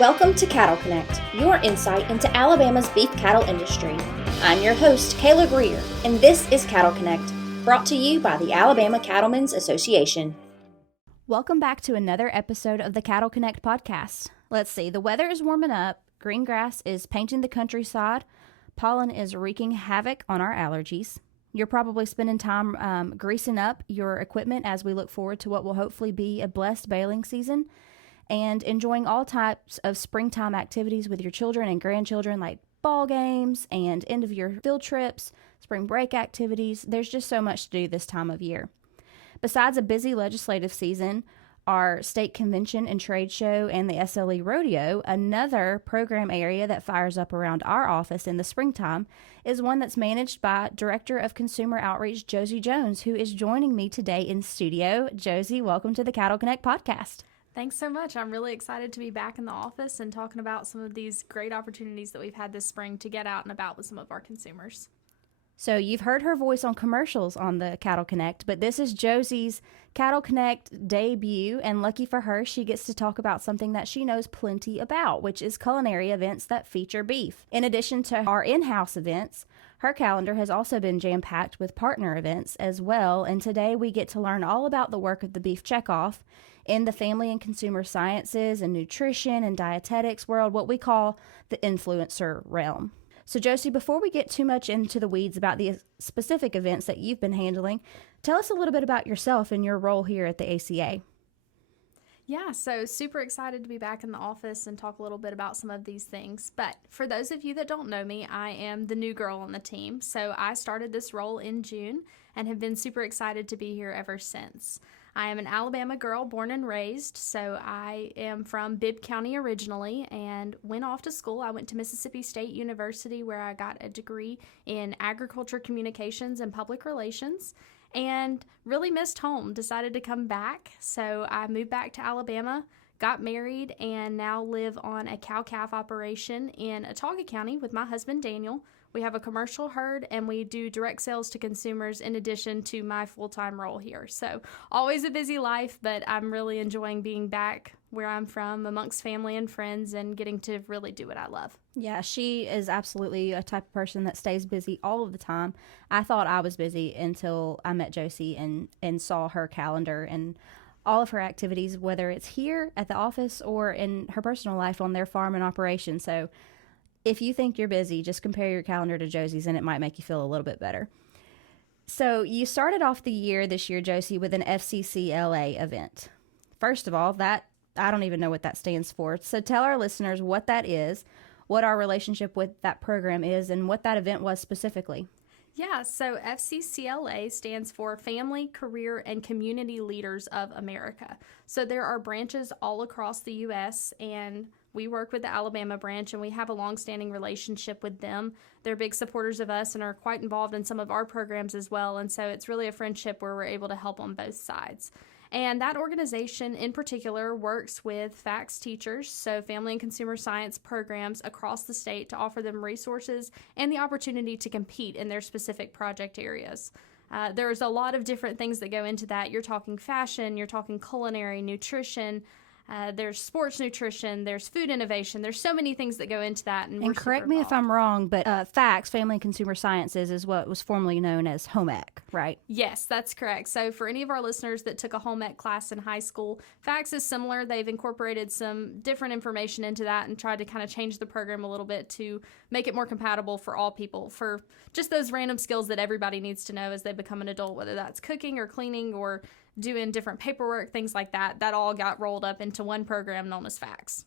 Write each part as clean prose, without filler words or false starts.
Welcome to Cattle Connect, your insight into Alabama's beef cattle industry. I'm your host, Kayla Greer, and this is Cattle Connect, brought to you by the Alabama Cattlemen's Association. Welcome back to another episode of the Cattle Connect podcast. Let's see, the weather is warming up, green grass is painting the countryside, pollen is wreaking havoc on our allergies. You're probably spending time greasing up your equipment as we look forward to what will hopefully be a blessed baling season, and enjoying all types of springtime activities with your children and grandchildren like ball games and end-of-year field trips, spring break activities. There's just so much to do this time of year. Besides a busy legislative season, our state convention and trade show, and the SLE Rodeo, another program area that fires up around our office in the springtime, is one that's managed by Director of Consumer Outreach, Josie Jones, who is joining me today in studio. Josie, welcome to the Cattle Connect podcast. Thanks so much. I'm really excited to be back in the office and talking about some of these great opportunities that we've had this spring to get out and about with some of our consumers. So you've heard her voice on commercials on the Cattle Connect, but this is Josie's Cattle Connect debut, and lucky for her, she gets to talk about something that she knows plenty about, which is culinary events that feature beef. In addition to our in-house events, her calendar has also been jam-packed with partner events as well, and today we get to learn all about the work of the Beef Checkoff in the family and consumer sciences and nutrition and dietetics world, what we call the influencer realm. So Josie, before we get too much into the weeds about the specific events that you've been handling, tell us a little bit about yourself and your role here at the ACA. Yeah, so super excited to be back in the office and talk a little bit about some of these things. But for those of you that don't know me, I am the new girl on the team. So I started this role in June and have been super excited to be here ever since. I am an Alabama girl born and raised, so I am from Bibb County originally and went off to school. I went to Mississippi State University where I got a degree in agriculture communications and public relations and really missed home, decided to come back. So I moved back to Alabama, got married, and now live on a cow-calf operation in Autauga County with my husband Daniel. We have a commercial herd, and we do direct sales to consumers in addition to my full-time role here. So always a busy life, but I'm really enjoying being back where I'm from amongst family and friends and getting to really do what I love. Yeah, she is absolutely a type of person that stays busy all of the time. I thought I was busy until I met Josie and saw her calendar and all of her activities, whether it's here at the office or in her personal life on their farm and operation. So if you think you're busy, just compare your calendar to Josie's and it might make you feel a little bit better. So you started off the year this year, Josie, with an FCCLA event. First of all, that I don't even know what that stands for. So tell our listeners what that is, what our relationship with that program is, and what that event was specifically. Yeah, so FCCLA stands for Family, Career, and Community Leaders of America. So there are branches all across the U.S., and we work with the Alabama branch, and we have a long-standing relationship with them. They're big supporters of us and are quite involved in some of our programs as well, and so it's really a friendship where we're able to help on both sides. And that organization in particular works with FACS teachers, so family and consumer science programs across the state, to offer them resources and the opportunity to compete in their specific project areas. There's a lot of different things that go into that. You're talking fashion, you're talking culinary, nutrition, there's sports nutrition, there's food innovation. There's so many things that go into that. And correct me if I'm wrong, but FACS, Family and Consumer Sciences, is what was formerly known as home ec, right? Yes, that's correct. So for any of our listeners that took a home ec class in high school, FACS is similar. They've incorporated some different information into that and tried to kind of change the program a little bit to make it more compatible for all people, for just those random skills that everybody needs to know as they become an adult, whether that's cooking or cleaning or doing different paperwork, things like that. That all got rolled up into one program known as FACS.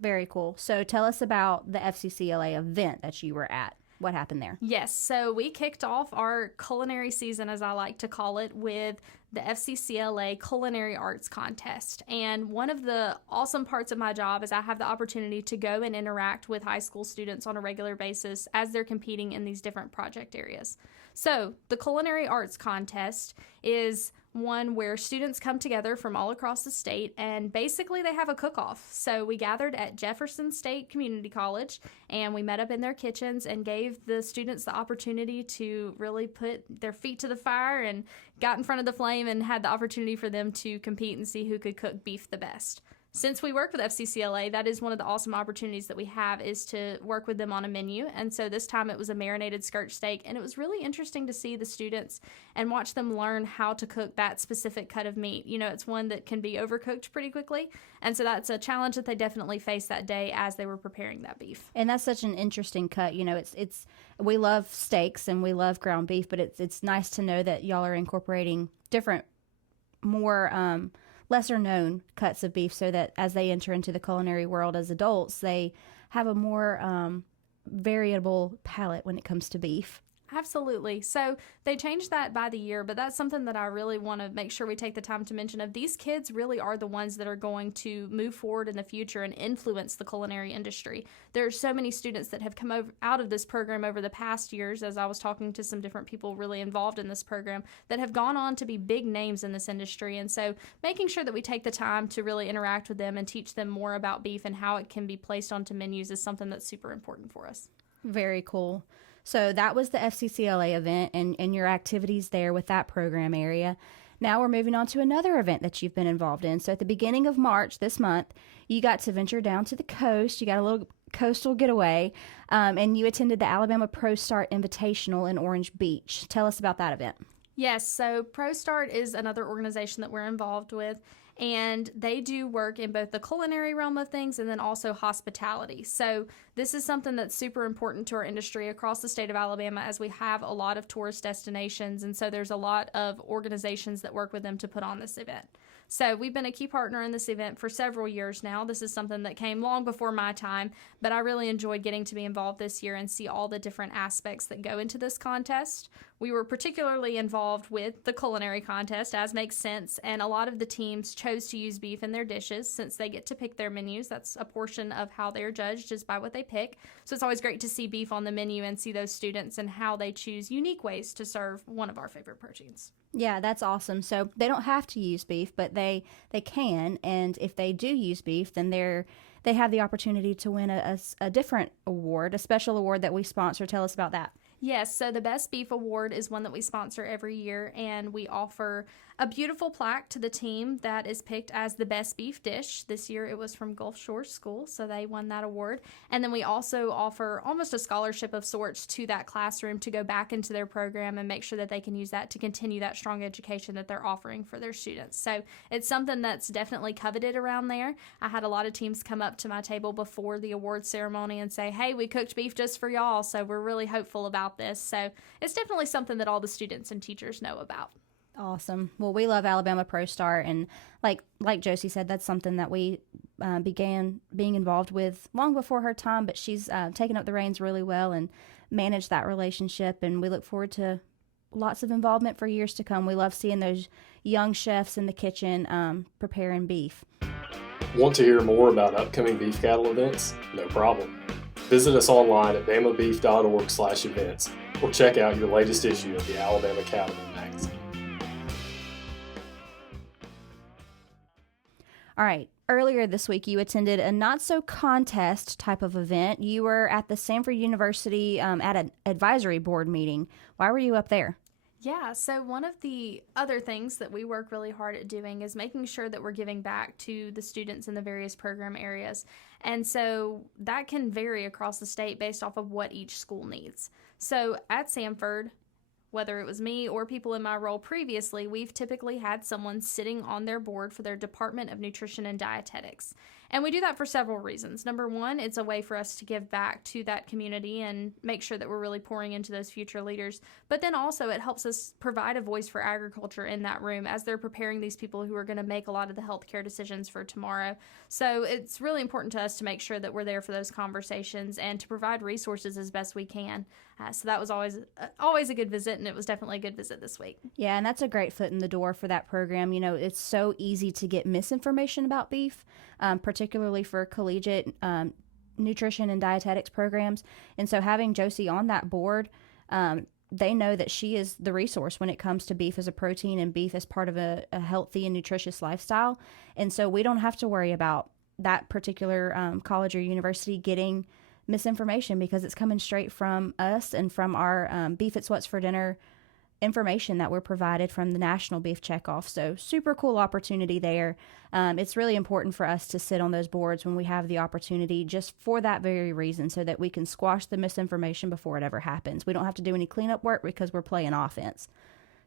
Very cool. So tell us about the FCCLA event that you were at. What happened there? Yes, so we kicked off our culinary season, as I like to call it, with the FCCLA Culinary Arts Contest. And one of the awesome parts of my job is I have the opportunity to go and interact with high school students on a regular basis as they're competing in these different project areas. So the Culinary Arts Contest is one where students come together from all across the state, and basically they have a cook-off. So we gathered at Jefferson State Community College, and we met up in their kitchens and gave the students the opportunity to really put their feet to the fire and got in front of the flame and had the opportunity for them to compete and see who could cook beef the best. since we work with FCCLA, that is one of the awesome opportunities that we have, is to work with them on a menu. And so this time it was a marinated skirt steak, and it was really interesting to see the students and watch them learn how to cook that specific cut of meat. You know, it's one that can be overcooked pretty quickly, and so that's a challenge that they definitely faced that day as they were preparing that beef. And that's such an interesting cut. You know, it's we love steaks and we love ground beef, but it's nice to know that y'all are incorporating different, more lesser known cuts of beef, so that as they enter into the culinary world as adults, they have a more variable palate when it comes to beef. Absolutely. So they changed that by the year, but that's something that I really want to make sure we take the time to mention. Of these kids really are the ones that are going to move forward in the future and influence the culinary industry. There are so many students that have come out of this program over the past years, as I was talking to some different people really involved in this program, that have gone on to be big names in this industry. And so making sure that we take the time to really interact with them and teach them more about beef and how it can be placed onto menus is something that's super important for us. Very cool. So that was the FCCLA event and your activities there with that program area. Now we're moving on to another event that you've been involved in. So at the beginning of March this month, you got to venture down to the coast. You got a little coastal getaway, and you attended the Alabama Pro Start Invitational in Orange Beach. Tell us about that event. Yes, so Pro Start is another organization that we're involved with, and they do work in both the culinary realm of things and then also hospitality. So this is something that's super important to our industry across the state of Alabama, as we have a lot of tourist destinations, and so there's a lot of organizations that work with them to put on this event. So we've been a key partner in this event for several years now. This is something that came long before my time, but I really enjoyed getting to be involved this year and see all the different aspects that go into this contest. We were particularly involved with the culinary contest, as makes sense, and a lot of the teams chose to use beef in their dishes since they get to pick their menus. That's a portion of how they're judged, is by what they pick. So it's always great to see beef on the menu and see those students and how they choose unique ways to serve one of our favorite proteins. Yeah, that's awesome. So they don't have to use beef, but they can, and if they do use beef, then they have the opportunity to win a different award, a special award that we sponsor. Tell us about that. Yes, so the Best Beef Award is one that we sponsor every year, and we offer a beautiful plaque to the team that is picked as the best beef dish. This year it was from Gulf Shores School, so they won that award. And then we also offer almost a scholarship of sorts to that classroom to go back into their program and make sure that they can use that to continue that strong education that they're offering for their students. So it's something that's definitely coveted around there. I had a lot of teams come up to my table before the award ceremony and say, hey, we cooked beef just for y'all, so we're really hopeful about this. So it's definitely something that all the students and teachers know about. Awesome. Well, we love Alabama Pro Start, and like Josie said, that's something that we began being involved with long before her time, but she's taken up the reins really well and managed that relationship, and we look forward to lots of involvement for years to come. We love seeing those young chefs in the kitchen preparing beef. Want to hear more about upcoming beef cattle events? No problem. Visit us online at bamabeef.org/events or check out your latest issue of the Alabama Cattlemen magazine. All right. Earlier this week, you attended a not-so-contest type of event. You were at the Samford University at an advisory board meeting. Why were you up there? Yeah, so one of the other things that we work really hard at doing is making sure that we're giving back to the students in the various program areas. And so that can vary across the state based off of what each school needs. So at Samford, whether it was me or people in my role previously, we've typically had someone sitting on their board for their Department of Nutrition and Dietetics. And we do that for several reasons. Number one, it's a way for us to give back to that community and make sure that we're really pouring into those future leaders. But then also it helps us provide a voice for agriculture in that room as they're preparing these people who are going to make a lot of the healthcare decisions for tomorrow. So it's really important to us to make sure that we're there for those conversations and to provide resources as best we can. So that was always a good visit, and it was definitely a good visit this week. Yeah, and that's a great foot in the door for that program. You know, it's so easy to get misinformation about beef, particularly for collegiate nutrition and dietetics programs. And so having Josie on that board, they know that she is the resource when it comes to beef as a protein and beef as part of a healthy and nutritious lifestyle. And so we don't have to worry about that particular college or university getting misinformation because it's coming straight from us and from our Beef It's What's for Dinner information that we're provided from the National Beef Checkoff. So super cool opportunity there. It's really important for us to sit on those boards when we have the opportunity, just for that very reason, so that we can squash the misinformation before it ever happens. We don't have to do any cleanup work because we're playing offense.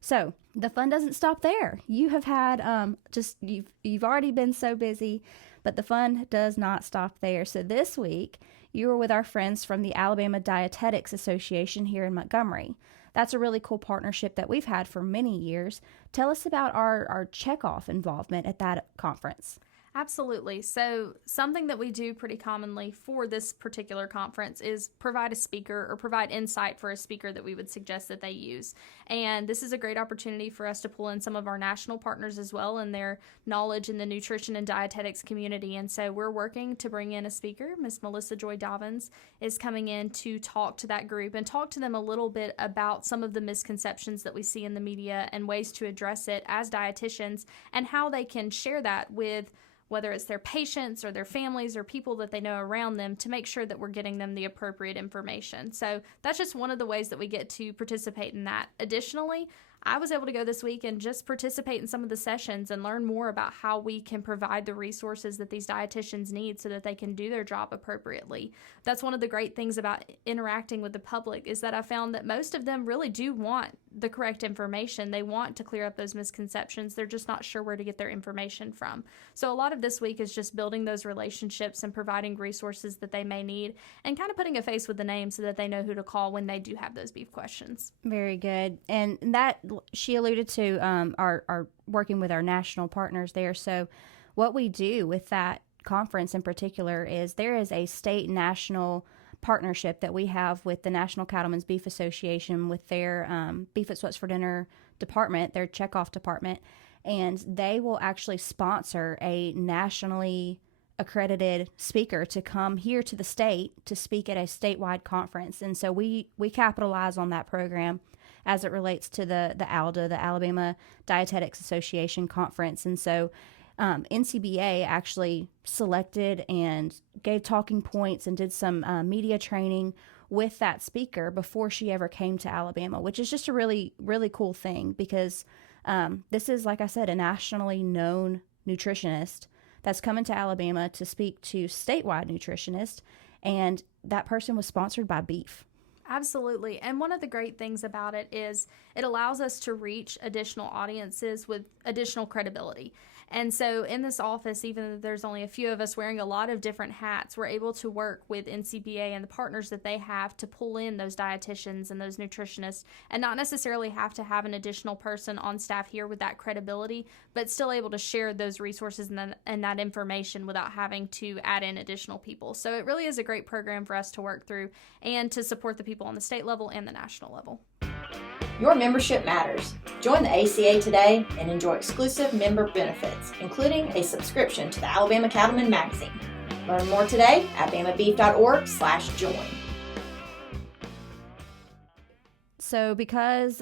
So the fun doesn't stop there. You have had you've already been so busy, but the fun does not stop there. So this week you were with our friends from the Alabama Dietetics Association here in Montgomery. That's a really cool partnership that we've had for many years. Tell us about our Checkoff involvement at that conference. Absolutely. So something that we do pretty commonly for this particular conference is provide a speaker or provide insight for a speaker that we would suggest that they use. And this is a great opportunity for us to pull in some of our national partners as well and their knowledge in the nutrition and dietetics community. And so we're working to bring in a speaker. Miss Melissa Joy Dobbins is coming in to talk to that group and talk to them a little bit about some of the misconceptions that we see in the media and ways to address it as dietitians, and how they can share that with whether it's their patients or their families or people that they know around them, to make sure that we're getting them the appropriate information. So that's just one of the ways that we get to participate in that. Additionally, I was able to go this week and just participate in some of the sessions and learn more about how we can provide the resources that these dietitians need so that they can do their job appropriately. That's one of the great things about interacting with the public, is that I found that most of them really do want the correct information. They want to clear up those misconceptions. They're just not sure where to get their information from. So a lot of this week is just building those relationships and providing resources that they may need, and kind of putting a face with the name so that they know who to call when they do have those beef questions. Very good. And that she alluded to our working with our national partners there. So what we do with that conference in particular is there is a state national partnership that we have with the National Cattlemen's Beef Association, with their Beef It's What's for Dinner department, their Checkoff department, and they will actually sponsor a nationally accredited speaker to come here to the state to speak at a statewide conference. And so we capitalize on that program as it relates to the ALDA, the Alabama Dietetics Association conference. And so NCBA actually selected and gave talking points and did some media training with that speaker before she ever came to Alabama, which is just a really, really cool thing, because this is, like I said, a nationally known nutritionist that's coming to Alabama to speak to statewide nutritionists, and that person was sponsored by beef. Absolutely. And one of the great things about it is it allows us to reach additional audiences with additional credibility. And so in this office, even though there's only a few of us wearing a lot of different hats, we're able to work with NCBA and the partners that they have to pull in those dietitians and those nutritionists, and not necessarily have to have an additional person on staff here with that credibility, but still able to share those resources and that information without having to add in additional people. So it really is a great program for us to work through and to support the people on the state level and the national level. Your membership matters. Join the ACA today and enjoy exclusive member benefits, including a subscription to the Alabama Cattlemen magazine. Learn more today at bamabeef.org/join. So because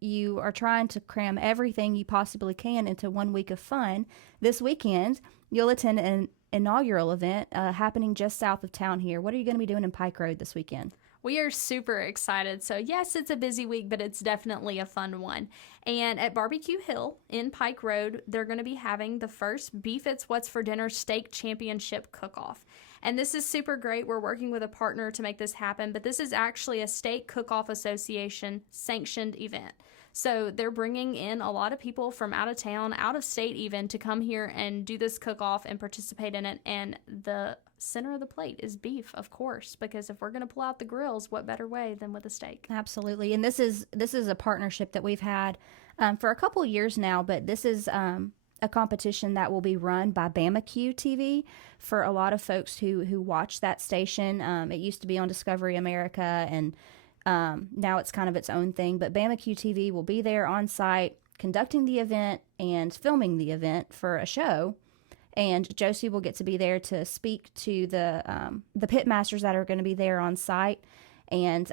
you are trying to cram everything you possibly can into 1 week of fun, this weekend you'll attend an inaugural event happening just south of town here. What are you going to be doing in Pike Road this weekend? We are super excited. So yes, it's a busy week, but it's definitely a fun one. And at Barbecue Hill in Pike Road, they're going to be having the first Beef It's What's for Dinner Steak Championship Cook-Off. And this is super great. We're working with a partner to make this happen, but this is actually a State Cook-Off Association sanctioned event. So they're bringing in a lot of people from out of town, out of state even, to come here and do this cook-off and participate in it. And the center of the plate is beef, of course, because if we're going to pull out the grills, what better way than with a steak? Absolutely. And this is a partnership that we've had for a couple of years now, but this is a competition that will be run by BamaQ TV for a lot of folks who watch that station. It used to be on Discovery America, and now it's kind of its own thing, but BamaQ TV will be there on site conducting the event and filming the event for a show. And Josie will get to be there to speak to the pit masters that are going to be there on site, and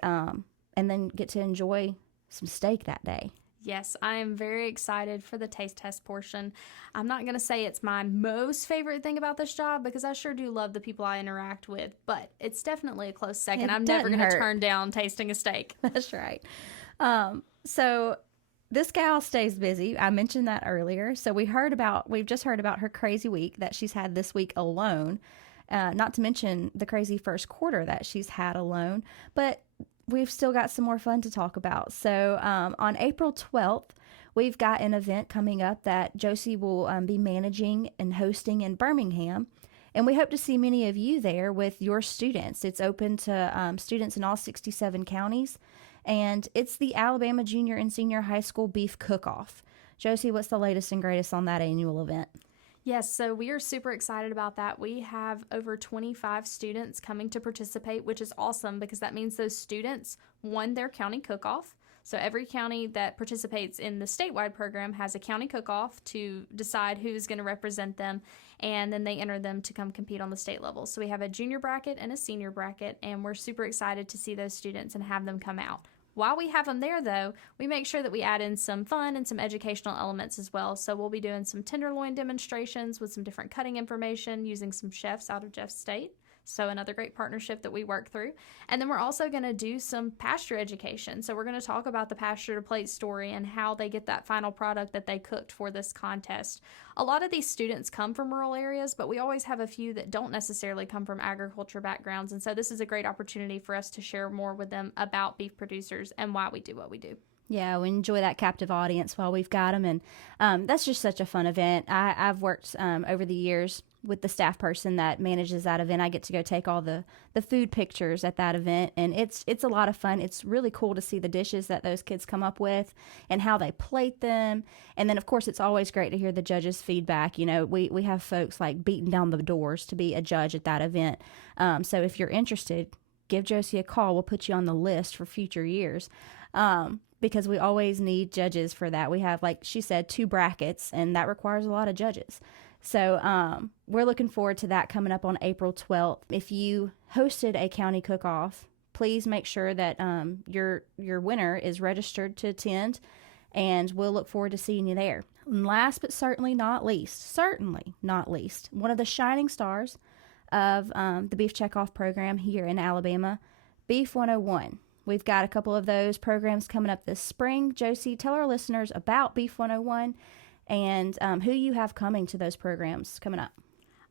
then get to enjoy some steak that day. Yes, I am very excited for the taste test portion. I'm not going to say it's my most favorite thing about this job, because I sure do love the people I interact with, but it's definitely a close second. I'm never going to turn down tasting a steak. That's right. So this gal stays busy. I mentioned that earlier. So we've just heard about her crazy week that she's had this week alone. Not to mention the crazy first quarter that she's had alone. But we've still got some more fun to talk about. So on April 12th, we've got an event coming up that Josie will be managing and hosting in Birmingham. And we hope to see many of you there with your students. It's open to students in all 67 counties. And it's the Alabama Junior and Senior High School Beef Cook-Off. Josie, what's the latest and greatest on that annual event? Yes, so we are super excited about that. We have over 25 students coming to participate, which is awesome because that means those students won their county cook-off. So every county that participates in the statewide program has a county cook-off to decide who's going to represent them, and then they enter them to come compete on the state level. So we have a junior bracket and a senior bracket, and we're super excited to see those students and have them come out. While we have them there, though, we make sure that we add in some fun and some educational elements as well. So we'll be doing some tenderloin demonstrations with some different cutting information using some chefs out of Jeff State. So another great partnership that we work through. And then we're also going to do some pasture education. So we're going to talk about the pasture to plate story and how they get that final product that they cooked for this contest. A lot of these students come from rural areas, but we always have a few that don't necessarily come from agriculture backgrounds. And so this is a great opportunity for us to share more with them about beef producers and why we do what we do. Yeah, we enjoy that captive audience while we've got them. And that's just such a fun event. I've worked over the years with the staff person that manages that event. I get to go take all the food pictures at that event, and it's a lot of fun. It's really cool to see the dishes that those kids come up with and how they plate them. And then, of course, it's always great to hear the judges' feedback. You know, we have folks like beating down the doors to be a judge at that event. So if you're interested, give Josie a call. We'll put you on the list for future years. Because we always need judges for that. We have, like she said, 2 brackets, and that requires a lot of judges. So we're looking forward to that coming up on April 12th. If you hosted a county cook-off, please make sure that your winner is registered to attend, and we'll look forward to seeing you there. And last but certainly not least, one of the shining stars of the Beef Checkoff program here in Alabama, Beef 101. We've got a couple of those programs coming up this spring. Josie, tell our listeners about Beef 101 and who you have coming to those programs coming up.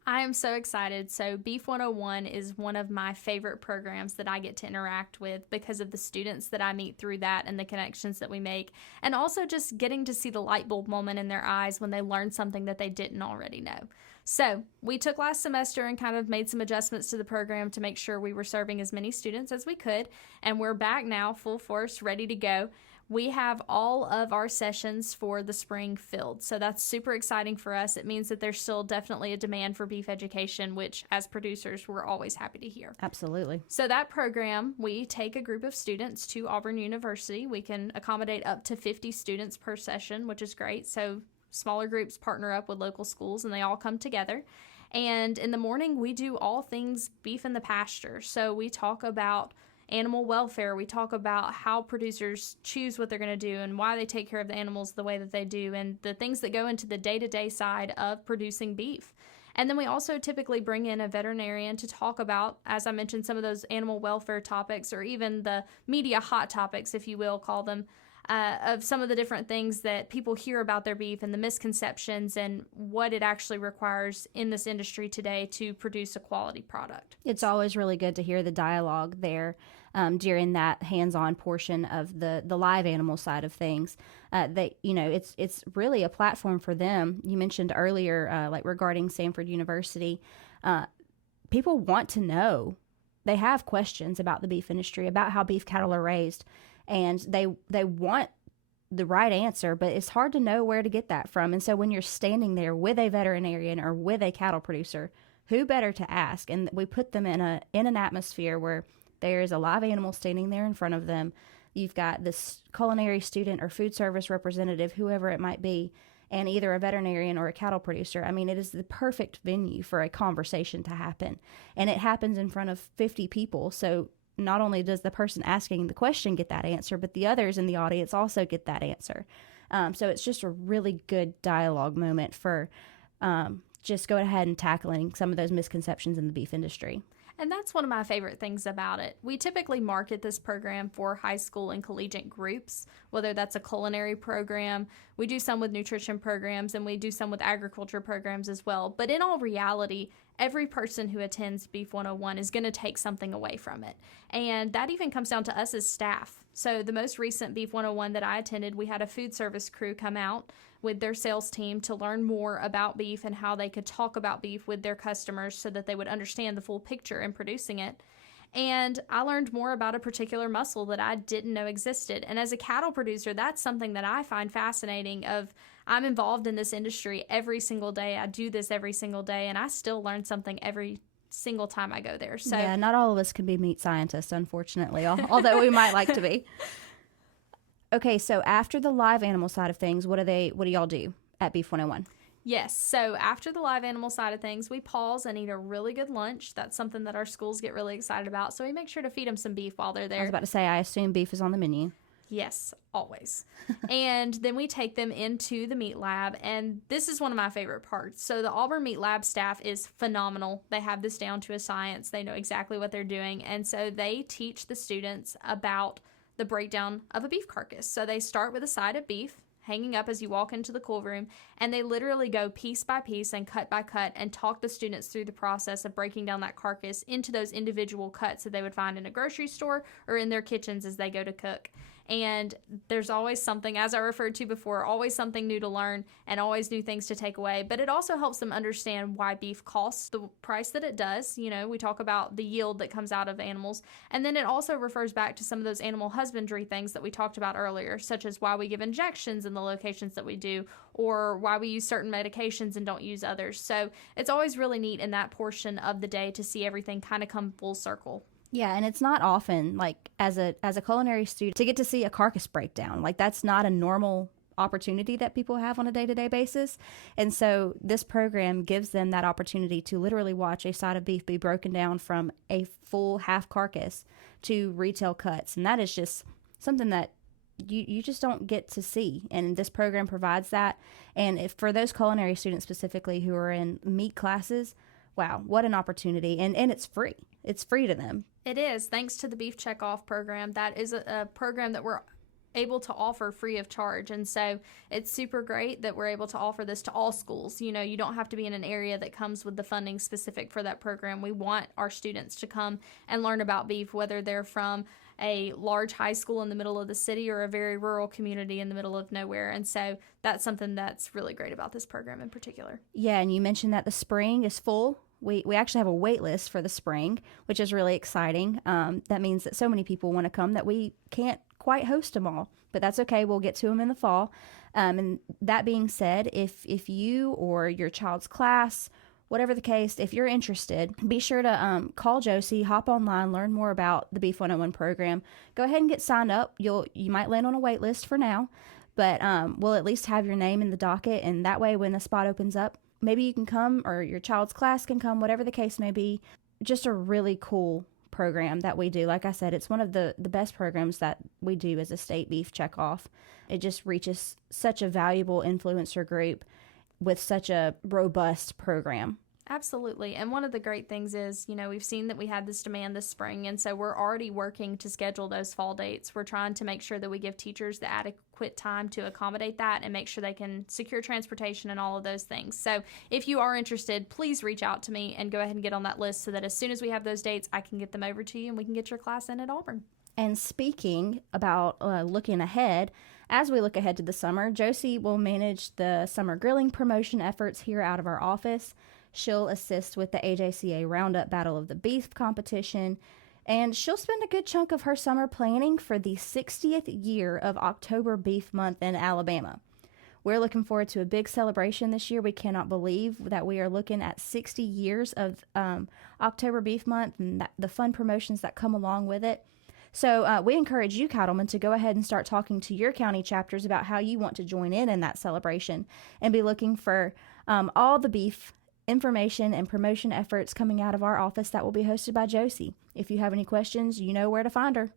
I am so excited. So Beef 101 is one of my favorite programs that I get to interact with because of the students that I meet through that and the connections that we make, and also just getting to see the light bulb moment in their eyes when they learn something that they didn't already know. So we took last semester and kind of made some adjustments to the program to make sure we were serving as many students as we could, and we're back now, full force, ready to go. We have all of our sessions for the spring filled, so that's super exciting for us. It means that there's still definitely a demand for beef education, which as producers, we're always happy to hear. Absolutely. So that program, we take a group of students to Auburn University. We can accommodate up to 50 students per session, which is great. So smaller groups partner up with local schools, and they all come together. And in the morning, we do all things beef in the pasture. So we talk about animal welfare. We talk about how producers choose what they're going to do and why they take care of the animals the way that they do, and the things that go into the day-to-day side of producing beef. And then we also typically bring in a veterinarian to talk about, as I mentioned, some of those animal welfare topics, or even the media hot topics, if you will call them, of some of the different things that people hear about their beef and the misconceptions and what it actually requires in this industry today to produce a quality product. It's always really good to hear the dialogue there during that hands-on portion of the live animal side of things. It's really a platform for them. You mentioned earlier, like regarding Samford University, people want to know. They have questions about the beef industry, about how beef cattle are raised, and they want the right answer, but it's hard to know where to get that from. And so when you're standing there with a veterinarian or with a cattle producer, who better to ask? And we put them in an atmosphere where there is a live animal standing there in front of them. You've got this culinary student or food service representative, whoever it might be, and either a veterinarian or a cattle producer. I mean, it is the perfect venue for a conversation to happen. And it happens in front of 50 people. So not only does the person asking the question get that answer, but the others in the audience also get that answer. So it's just a really good dialogue moment for just going ahead and tackling some of those misconceptions in the beef industry. And that's one of my favorite things about it. We typically market this program for high school and collegiate groups, whether that's a culinary program. We do some with nutrition programs, and we do some with agriculture programs as well. But in all reality, every person who attends Beef 101 is going to take something away from it. And that even comes down to us as staff. So the most recent Beef 101 that I attended, we had a food service crew come out with their sales team to learn more about beef and how they could talk about beef with their customers so that they would understand the full picture in producing it. And I learned more about a particular muscle that I didn't know existed. And as a cattle producer, that's something that I find fascinating. I'm involved in this industry every single day. I do this every single day, and I still learn something every single time I go there. So yeah, not all of us can be meat scientists, unfortunately, although we might like to be. Okay, so after the live animal side of things, what do y'all do at Beef 101? Yes, so after the live animal side of things, we pause and eat a really good lunch. That's something that our schools get really excited about, so we make sure to feed them some beef while they're there. I was about to say, I assume beef is on the menu. Yes, always. And then we take them into the meat lab, and this is one of my favorite parts. So the Auburn Meat Lab staff is phenomenal. They have this down to a science. They know exactly what they're doing, and so they teach the students about the breakdown of a beef carcass. So they start with a side of beef hanging up as you walk into the cool room, and they literally go piece by piece and cut by cut and talk the students through the process of breaking down that carcass into those individual cuts that they would find in a grocery store or in their kitchens as they go to cook. And there's always something, as I referred to before, always something new to learn and always new things to take away. But it also helps them understand why beef costs the price that it does. You know, we talk about the yield that comes out of animals. And then it also refers back to some of those animal husbandry things that we talked about earlier, such as why we give injections in the locations that we do, or why we use certain medications and don't use others. So it's always really neat in that portion of the day to see everything kind of come full circle. Yeah, and it's not often, like, as a culinary student, to get to see a carcass breakdown. Like, that's not a normal opportunity that people have on a day-to-day basis. And so this program gives them that opportunity to literally watch a side of beef be broken down from a full half carcass to retail cuts. And that is just something that you just don't get to see. And this program provides that. And if for those culinary students specifically who are in meat classes, wow, what an opportunity. And it's free. It's free to them. It is, thanks to the Beef Checkoff program. That is a program that we're able to offer free of charge. And so it's super great that we're able to offer this to all schools. You know, you don't have to be in an area that comes with the funding specific for that program. We want our students to come and learn about beef, whether they're from a large high school in the middle of the city or a very rural community in the middle of nowhere. And so that's something that's really great about this program in particular. Yeah, and you mentioned that the spring is full. We actually have a wait list for the spring, which is really exciting. That means that so many people want to come that we can't quite host them all, but that's okay. We'll get to them in the fall. And that being said, if you or your child's class, whatever the case, if you're interested, be sure to call Josie, hop online, learn more about the Beef 101 program. Go ahead and get signed up. You might land on a wait list for now, but we'll at least have your name in the docket, and that way when a spot opens up, maybe you can come, or your child's class can come, whatever the case may be. Just a really cool program that we do. Like I said, it's one of the best programs that we do as a state Beef Checkoff. It just reaches such a valuable influencer group with such a robust program. Absolutely. And one of the great things is, you know, we've seen that we had this demand this spring, and so we're already working to schedule those fall dates. We're trying to make sure that we give teachers the adequate time to accommodate that and make sure they can secure transportation and all of those things. So if you are interested, please reach out to me and go ahead and get on that list so that as soon as we have those dates, I can get them over to you and we can get your class in at Auburn. And speaking about looking ahead, as we look ahead to the summer, Josie will manage the summer grilling promotion efforts here out of our office. She'll assist with the AJCA Roundup Battle of the Beef competition, and she'll spend a good chunk of her summer planning for the 60th year of October Beef Month in Alabama. We're looking forward to a big celebration this year. We cannot believe that we are looking at 60 years of October Beef Month and the fun promotions that come along with it. So we encourage you, Cattlemen, to go ahead and start talking to your county chapters about how you want to join in that celebration, and be looking for all the beef information and promotion efforts coming out of our office that will be hosted by Josie. If you have any questions, you know where to find her.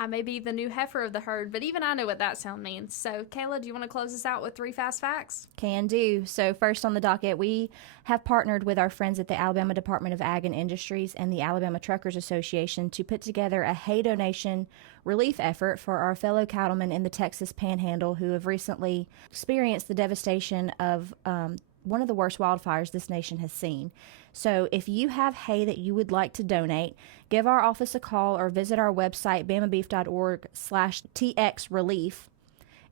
I may be the new heifer of the herd, but even I know what that sound means. So, Kayla, do you want to close us out with 3 fast facts? Can do. So first on the docket, we have partnered with our friends at the Alabama Department of Ag and Industries and the Alabama Truckers Association to put together a hay donation relief effort for our fellow cattlemen in the Texas Panhandle who have recently experienced the devastation of one of the worst wildfires this nation has seen. So if you have hay that you would like to donate, give our office a call or visit our website, bamabeef.org/txrelief,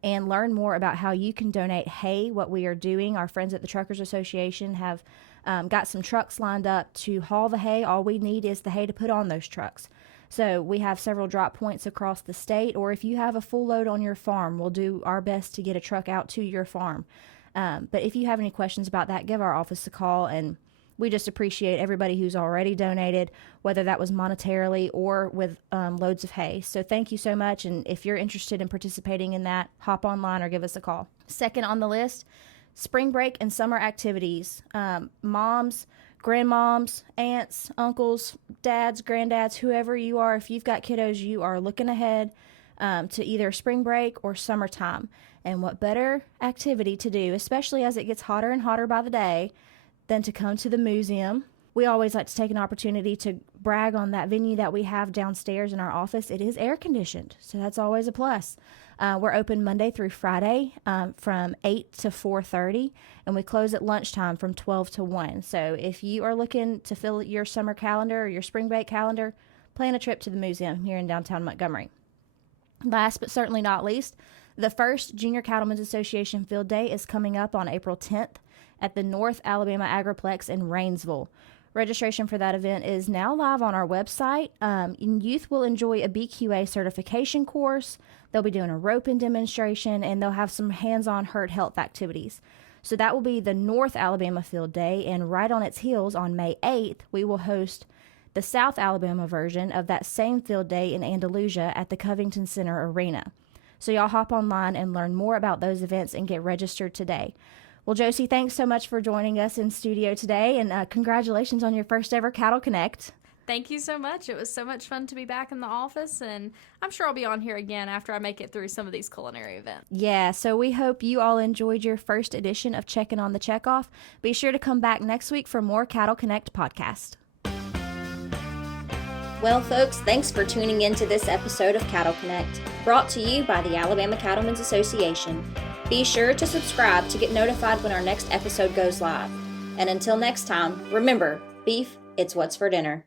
and learn more about how you can donate hay, what we are doing. Our friends at the Truckers Association have got some trucks lined up to haul the hay. All we need is the hay to put on those trucks. So we have several drop points across the state, or if you have a full load on your farm, we'll do our best to get a truck out to your farm. But if you have any questions about that, give our office a call, and we just appreciate everybody who's already donated, whether that was monetarily or with loads of hay. So thank you so much, and if you're interested in participating in that, hop online or give us a call. Second on the list, spring break and summer activities. Moms, grandmoms, aunts, uncles, dads, granddads, whoever you are, if you've got kiddos, you are looking ahead to either spring break or summertime. And what better activity to do, especially as it gets hotter and hotter by the day, than to come to the museum. We always like to take an opportunity to brag on that venue that we have downstairs in our office. It is air conditioned, so that's always a plus. We're open Monday through Friday from 8 to 4:30, and we close at lunchtime from 12 to 1. So if you are looking to fill your summer calendar or your spring break calendar, plan a trip to the museum here in downtown Montgomery. Last but certainly not least, the first Junior Cattlemen's Association Field Day is coming up on April 10th at the North Alabama Agriplex in Rainsville. Registration for that event is now live on our website. Youth will enjoy a BQA certification course. They'll be doing a roping demonstration, and they'll have some hands-on herd health activities. So that will be the North Alabama Field Day, and right on its heels on May 8th, we will host the South Alabama version of that same field day in Andalusia at the Covington Center Arena. So y'all hop online and learn more about those events and get registered today. Well, Josie, thanks so much for joining us in studio today, and congratulations on your first ever Cattle Connect. Thank you so much. It was so much fun to be back in the office, and I'm sure I'll be on here again after I make it through some of these culinary events. Yeah, so we hope you all enjoyed your first edition of Checking on the Checkoff. Be sure to come back next week for more Cattle Connect podcast. Well, folks, thanks for tuning in to this episode of Cattle Connect, brought to you by the Alabama Cattlemen's Association. Be sure to subscribe to get notified when our next episode goes live. And until next time, remember, beef, it's what's for dinner.